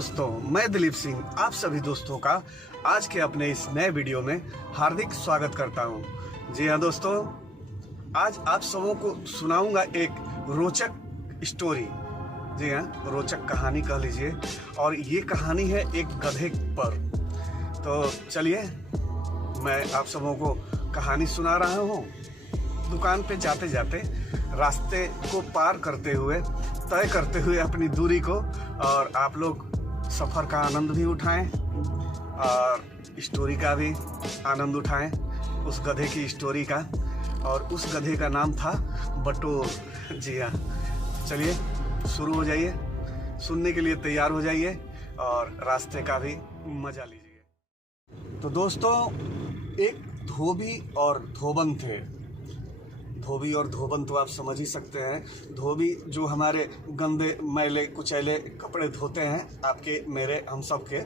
दोस्तों, मैं दिलीप सिंह आप सभी दोस्तों का आज के अपने इस नए वीडियो में हार्दिक स्वागत करता हूं। जी हाँ दोस्तों, आज आप सबों को सुनाऊंगा एक रोचक स्टोरी। जी हाँ, रोचक कहानी कह लीजिए। और ये कहानी है एक गधे पर। तो चलिए मैं आप सबों को कहानी सुना रहा हूँ। दुकान पे जाते जाते रास्ते को पार करते हुए, तय करते हुए अपनी दूरी को, और आप लोग सफ़र का आनंद भी उठाएं और स्टोरी का भी आनंद उठाएं, उस गधे की स्टोरी का। और उस गधे का नाम था बटोर। जी हाँ, चलिए शुरू हो जाइए, सुनने के लिए तैयार हो जाइए और रास्ते का भी मज़ा लीजिए। तो दोस्तों, एक धोबी और धोबन थे। धोबी और धोबन तो आप समझ ही सकते हैं। धोबी जो हमारे गंदे मैले कुचैले कपड़े धोते हैं, आपके मेरे हम सब के,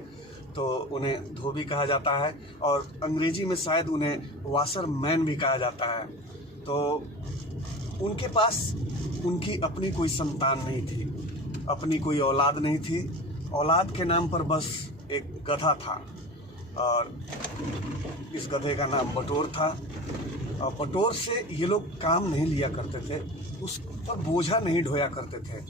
तो उन्हें धोबी कहा जाता है। और अंग्रेजी में शायद उन्हें वाशर मैन भी कहा जाता है। तो उनके पास उनकी अपनी कोई संतान नहीं थी, अपनी कोई औलाद नहीं थी। औलाद के नाम पर बस एक गधा था और इस गधे का नाम बटोर था। और बटोर से ये लोग काम नहीं लिया करते थे, उस पर बोझा नहीं ढोया करते थे,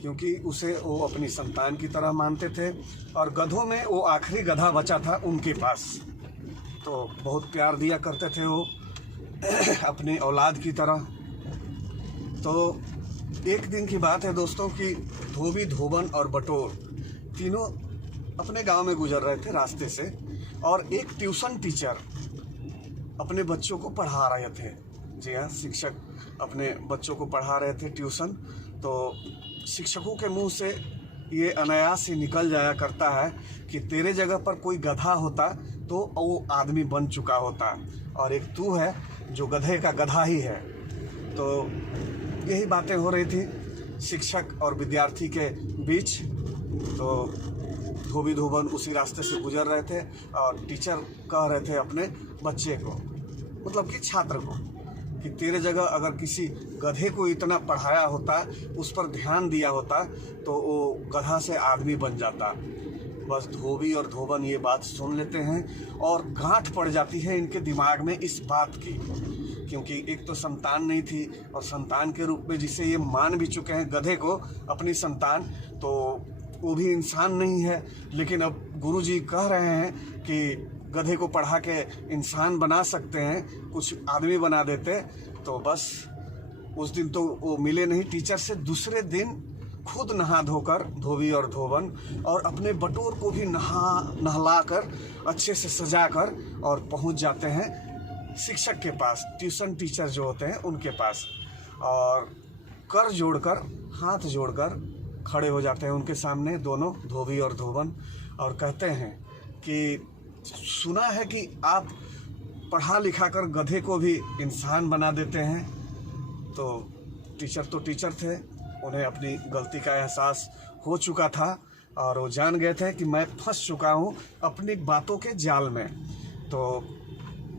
क्योंकि उसे वो अपनी संतान की तरह मानते थे। और गधों में वो आखिरी गधा बचा था उनके पास, तो बहुत प्यार दिया करते थे वो अपनी औलाद की तरह। तो एक दिन की बात है दोस्तों कि धोबी, धोबन और बटोर तीनों अपने गांव में गुजर रहे थे रास्ते से, और एक ट्यूशन टीचर अपने बच्चों को पढ़ा रहे थे। जी हाँ, शिक्षक अपने बच्चों को पढ़ा रहे थे ट्यूशन। तो शिक्षकों के मुंह से ये अनायास ही निकल जाया करता है कि तेरे जगह पर कोई गधा होता तो वो आदमी बन चुका होता, और एक तू है जो गधे का गधा ही है। तो यही बातें हो रही थी शिक्षक और विद्यार्थी के बीच। तो धोबी धोबन उसी रास्ते से गुजर रहे थे और टीचर कह रहे थे अपने बच्चे को, मतलब कि छात्र को, कि तेरे जगह अगर किसी गधे को इतना पढ़ाया होता, उस पर ध्यान दिया होता, तो वो गधा से आदमी बन जाता। बस धोबी और धोबन ये बात सुन लेते हैं और गांठ पड़ जाती है इनके दिमाग में इस बात की, क्योंकि एक तो संतान नहीं थी, और संतान के रूप में जिसे ये मान भी चुके हैं गधे को अपनी संतान, तो वो भी इंसान नहीं है। लेकिन अब गुरुजी कह रहे हैं कि गधे को पढ़ा के इंसान बना सकते हैं, कुछ आदमी बना देते। तो बस उस दिन तो वो मिले नहीं टीचर से। दूसरे दिन खुद नहा धोकर धोबी और धोबन, और अपने बटोर को भी नहला कर अच्छे से सजा कर, और पहुंच जाते हैं शिक्षक के पास, ट्यूशन टीचर जो होते हैं उनके पास। और कर जोड़कर, हाथ जोड़कर खड़े हो जाते हैं उनके सामने दोनों, धोबी और धोबन, और कहते हैं कि सुना है कि आप पढ़ा लिखा कर गधे को भी इंसान बना देते हैं। तो टीचर थे, उन्हें अपनी गलती का एहसास हो चुका था, और वो जान गए थे कि मैं फंस चुका हूँ अपनी बातों के जाल में। तो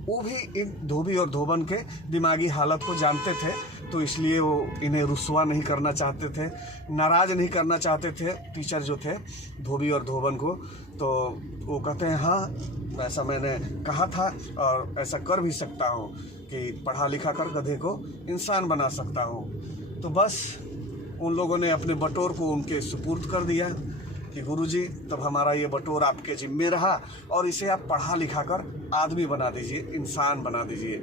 वो भी इन धोबी और धोबन के दिमागी हालत को जानते थे, तो इसलिए वो इन्हें रुस्वा नहीं करना चाहते थे, नाराज़ नहीं करना चाहते थे टीचर जो थे धोबी और धोबन को। तो वो कहते हैं, हाँ ऐसा मैंने कहा था, और ऐसा कर भी सकता हूँ कि पढ़ा लिखा कर गधे को इंसान बना सकता हूँ। तो बस उन लोगों ने अपने बटोर को उनके सुपुर्द कर दिया कि गुरुजी, तब हमारा ये बटोर आपके जिम्मे रहा, और इसे आप पढ़ा लिखा कर आदमी बना दीजिए, इंसान बना दीजिए।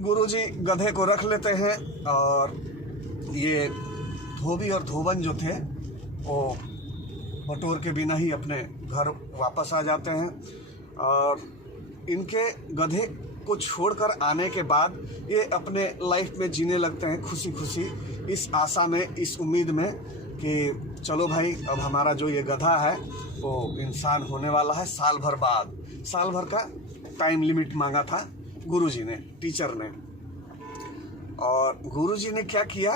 गुरुजी गधे को रख लेते हैं, और ये धोबी और धोबन जो थे वो बटोर के बिना ही अपने घर वापस आ जाते हैं। और इनके गधे को छोड़कर आने के बाद ये अपने लाइफ में जीने लगते हैं खुशी खुशी, इस आशा में, इस उम्मीद में कि चलो भाई, अब हमारा जो ये गधा है वो इंसान होने वाला है साल भर बाद। साल भर का टाइम लिमिट मांगा था गुरुजी ने, टीचर ने। और गुरुजी ने क्या किया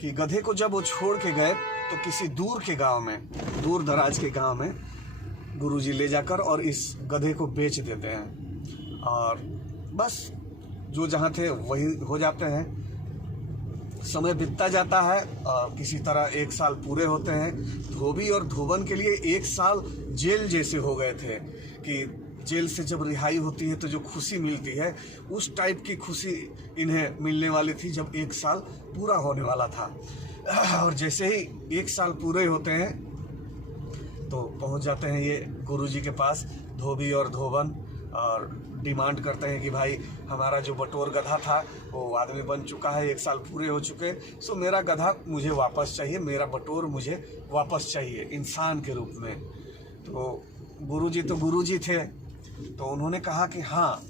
कि गधे को जब वो छोड़ के गए, तो किसी दूर के गांव में, दूर दराज के गांव में गुरुजी ले जाकर और इस गधे को बेच देते हैं, और बस जो जहाँ थे वही हो जाते हैं। समय बीतता जाता है और किसी तरह 1 साल पूरे होते हैं। धोबी और धोबन के लिए 1 साल जेल जैसे हो गए थे कि जेल से जब रिहाई होती है तो जो खुशी मिलती है उस टाइप की खुशी इन्हें मिलने वाली थी जब 1 साल पूरा होने वाला था। और जैसे ही 1 साल पूरे होते हैं तो पहुंच जाते हैं ये गुरुजी के पास धोबी और धोबन और डिमांड करते हैं कि भाई हमारा जो बटोर गधा था वो आदमी बन चुका है, 1 साल पूरे हो चुके, सो मेरा गधा मुझे वापस चाहिए, मेरा बटोर मुझे वापस चाहिए इंसान के रूप में। तो गुरुजी थे तो उन्होंने कहा कि हाँ,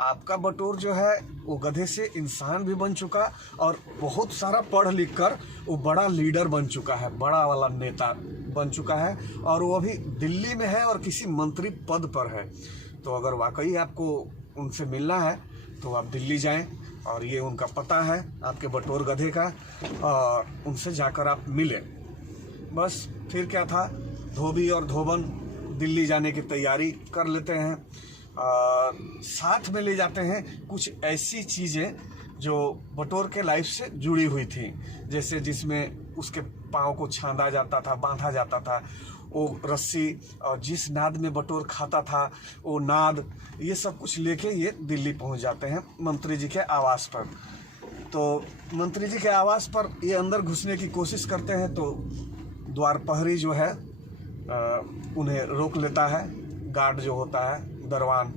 आपका बटोर जो है वो गधे से इंसान भी बन चुका और बहुत सारा पढ़ लिख कर वो बड़ा लीडर बन चुका है, बड़ा वाला नेता बन चुका है और वो अभी दिल्ली में है और किसी मंत्री पद पर है। तो अगर वाकई आपको उनसे मिलना है तो आप दिल्ली जाएं और ये उनका पता है आपके बटोर गधे का और उनसे जाकर आप मिलें। बस फिर क्या था, धोबी और धोबन दिल्ली जाने की तैयारी कर लेते हैं और साथ में ले जाते हैं कुछ ऐसी चीज़ें जो बटोर के लाइफ से जुड़ी हुई थी, जैसे जिसमें उसके पाँव को छांदा जाता था, बांधा जाता था, वो रस्सी और जिस नाद में बटोर खाता था वो नाद, ये सब कुछ लेके ये दिल्ली पहुंच जाते हैं मंत्री जी के आवास पर। तो मंत्री जी के आवास पर ये अंदर घुसने की कोशिश करते हैं तो द्वार प्रहरी जो है उन्हें रोक लेता है। गार्ड जो होता है दरवान,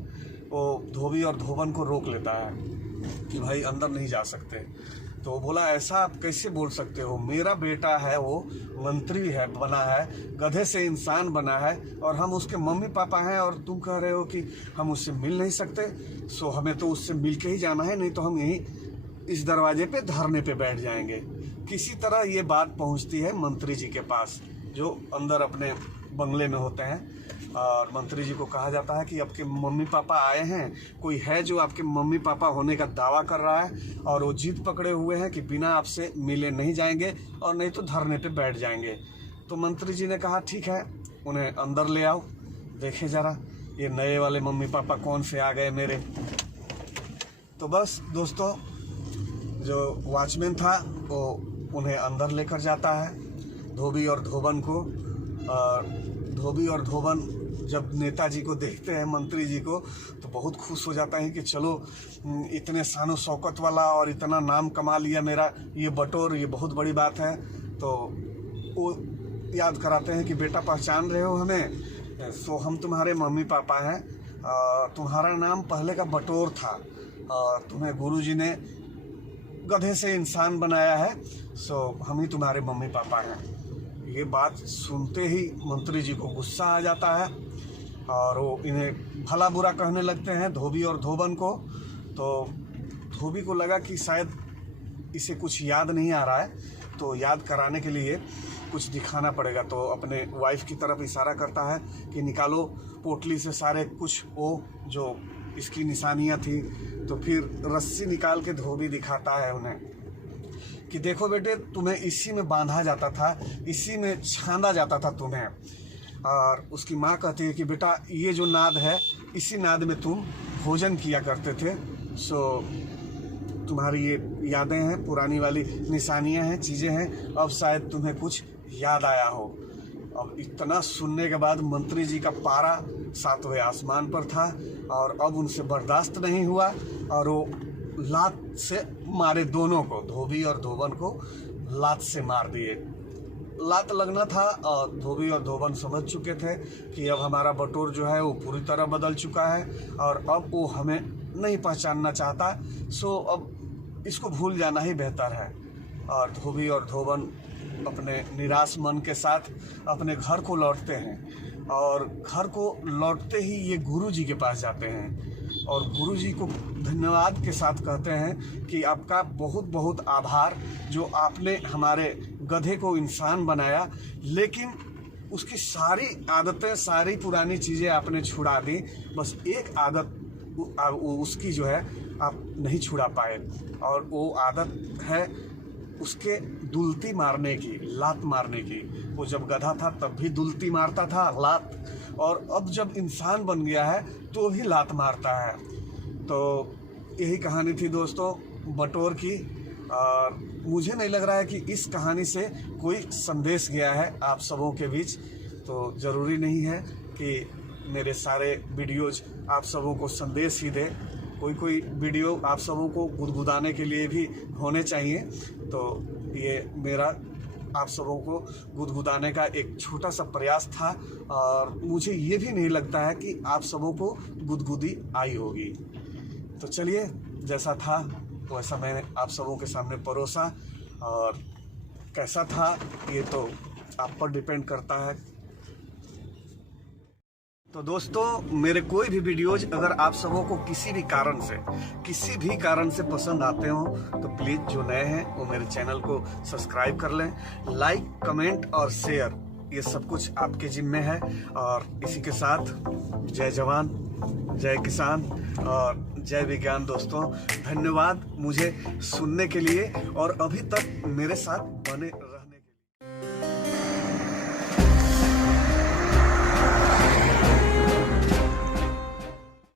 वो धोबी और धोबन को रोक लेता है कि भाई अंदर नहीं जा सकते। तो वो बोला ऐसा आप कैसे बोल सकते हो, मेरा बेटा है वो मंत्री है, बना है, गधे से इंसान बना है और हम उसके मम्मी पापा हैं और तुम कह रहे हो कि हम उससे मिल नहीं सकते। सो हमें तो उससे मिल के ही जाना है, नहीं तो हम यहीं इस दरवाजे पे धरने पे बैठ जाएंगे। किसी तरह ये बात पहुंचती है मंत्री जी के पास जो अंदर अपने बंगले में होते हैं और मंत्री जी को कहा जाता है कि आपके मम्मी पापा आए हैं, कोई है जो आपके मम्मी पापा होने का दावा कर रहा है और वो जिद पकड़े हुए हैं कि बिना आपसे मिले नहीं जाएंगे और नहीं तो धरने पे बैठ जाएंगे। तो मंत्री जी ने कहा ठीक है, उन्हें अंदर ले आओ, देखे ज़रा ये नए वाले मम्मी पापा कौन से आ गए मेरे। तो बस दोस्तों, जो वॉचमैन था वो उन्हें अंदर लेकर जाता है धोबी और धोबन को। और धोबी और धोबन जब नेताजी को देखते हैं, मंत्री जी को, तो बहुत खुश हो जाता है कि चलो इतने शानो शौकत वाला और इतना नाम कमा लिया मेरा ये बटोर, ये बहुत बड़ी बात है। तो वो याद कराते हैं कि बेटा पहचान रहे हो हमें, सो हम तुम्हारे मम्मी पापा हैं, तुम्हारा नाम पहले का बटोर था और तुम्हें गुरुजी ने गधे से इंसान बनाया है, सो हम ही तुम्हारे मम्मी पापा हैं। ये बात सुनते ही मंत्री जी को गुस्सा आ जाता है और वो इन्हें भला बुरा कहने लगते हैं धोबी और धोबन को। तो धोबी को लगा कि शायद इसे कुछ याद नहीं आ रहा है, तो याद कराने के लिए कुछ दिखाना पड़ेगा। तो अपने वाइफ की तरफ इशारा करता है कि निकालो पोटली से सारे कुछ वो जो इसकी निशानियाँ थी। तो फिर रस्सी निकाल के धोबी दिखाता है उन्हें कि देखो बेटे, तुम्हें इसी में बांधा जाता था, इसी में छांदा जाता था तुम्हें। और उसकी माँ कहती है कि बेटा ये जो नाद है, इसी नाद में तुम भोजन किया करते थे, सो तुम्हारी ये यादें हैं, पुरानी वाली निशानियाँ हैं, चीज़ें हैं, अब शायद तुम्हें कुछ याद आया हो। अब इतना सुनने के बाद मंत्री जी का पारा 7वें आसमान पर था और अब उनसे बर्दाश्त नहीं हुआ और वो लात से मारे दोनों को, धोबी और धोबन को लात से मार दिए। लात लगना था और धोबी और धोबन समझ चुके थे कि अब हमारा बटोर जो है वो पूरी तरह बदल चुका है और अब वो हमें नहीं पहचानना चाहता, सो अब इसको भूल जाना ही बेहतर है। और धोबी और धोबन अपने निराश मन के साथ अपने घर को लौटते हैं और घर को लौटते ही ये गुरुजी के पास जाते हैं और गुरुजी को धन्यवाद के साथ कहते हैं कि आपका बहुत बहुत आभार, जो आपने हमारे गधे को इंसान बनाया, लेकिन उसकी सारी आदतें, सारी पुरानी चीज़ें आपने छुड़ा दी, बस एक आदत उसकी जो है आप नहीं छुड़ा पाए और वो आदत है उसके दुलती मारने की, लात मारने की। वो जब गधा था तब भी दुलती मारता था, लात, और अब जब इंसान बन गया है तो भी लात मारता है। तो यही कहानी थी दोस्तों बटोर की और मुझे नहीं लग रहा है कि इस कहानी से कोई संदेश गया है आप सबों के बीच। तो ज़रूरी नहीं है कि मेरे सारे वीडियोज आप सबों को संदेश ही दे, कोई वीडियो आप सबों को गुदगुदाने के लिए भी होने चाहिए। तो ये मेरा आप सबों को गुदगुदाने का एक छोटा सा प्रयास था और मुझे ये भी नहीं लगता है कि आप सबों को गुदगुदी आई होगी। तो चलिए, जैसा था वैसा मैंने आप सबों के सामने परोसा, और कैसा था ये तो आप पर डिपेंड करता है। तो दोस्तों, मेरे कोई भी वीडियोज अगर आप सबों को किसी भी कारण से पसंद आते हो तो प्लीज़ जो नए हैं वो मेरे चैनल को सब्सक्राइब कर लें। लाइक, कमेंट और शेयर ये सब कुछ आपके जिम्मे है। और इसी के साथ जय जवान, जय किसान और जय विज्ञान। दोस्तों, धन्यवाद मुझे सुनने के लिए और अभी तक मेरे साथ बने रहने।